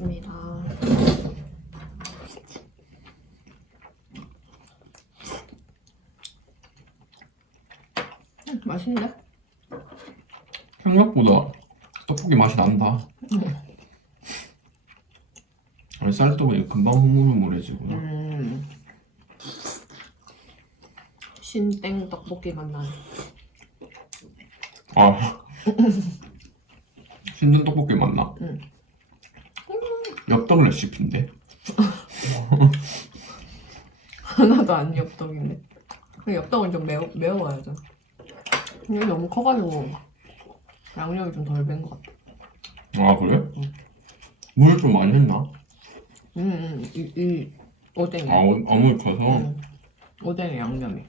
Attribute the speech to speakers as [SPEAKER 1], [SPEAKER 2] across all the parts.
[SPEAKER 1] 먹겠습니다. 음, 맛있네.
[SPEAKER 2] 생각보다 떡볶이 맛이 난다.
[SPEAKER 1] 음.
[SPEAKER 2] 아니, 쌀떡이 금방 흐물흐물해지고.
[SPEAKER 1] 음. 신땡 떡볶이 맛 나네.
[SPEAKER 2] 아. 신전 떡볶이 맞나?
[SPEAKER 1] 응.
[SPEAKER 2] 엽떡 레시피인데.
[SPEAKER 1] 하나도 안 엽떡인데. 근데 엽떡은 좀 매워, 매워야죠. 이게 너무 커가지고 양념이 좀 덜 밴 것 같아.
[SPEAKER 2] 아 그래?
[SPEAKER 1] 응.
[SPEAKER 2] 물 좀 많이 했나?
[SPEAKER 1] 음, 음, 이, 이 오뎅이.
[SPEAKER 2] 아 어, 어물 쳐서.
[SPEAKER 1] 음, 오뎅의 양념이.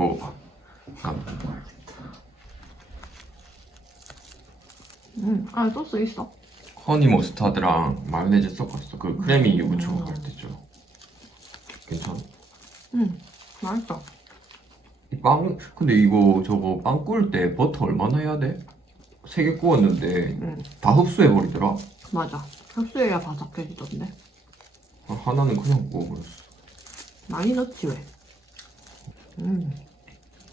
[SPEAKER 2] 먹어봐. 아 먹어야겠다.
[SPEAKER 1] 음, 아 소스 있어.
[SPEAKER 2] 허니 머스타드랑 마요네즈 섞었어. 그 크래미 유부초 할 때죠. 괜찮아?
[SPEAKER 1] 음, 맛있어.
[SPEAKER 2] 이 빵 근데 이거 저거 빵 구울 때 버터 얼마나 해야 돼? 세 개 구웠는데
[SPEAKER 1] 음,
[SPEAKER 2] 다 흡수해 버리더라.
[SPEAKER 1] 맞아. 흡수해야 바삭해지던데.
[SPEAKER 2] 아, 하나는 그냥 구워버렸어.
[SPEAKER 1] 많이 넣지 왜? 음,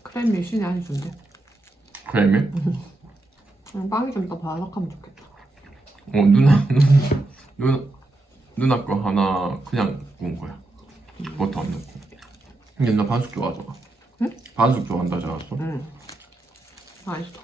[SPEAKER 1] 크림이 신의 한이 준대.
[SPEAKER 2] 크래미?
[SPEAKER 1] 음, 빵이 좀 더 바삭하면 좋겠다.
[SPEAKER 2] 어 누나 누나 누나 거 하나 그냥 구운 거야. 버터 안 넣고. 근데 누나 반숙 좋아하잖아.
[SPEAKER 1] 응?
[SPEAKER 2] 반숙 좋아한다 지 않았어?
[SPEAKER 1] 음, 맛있어.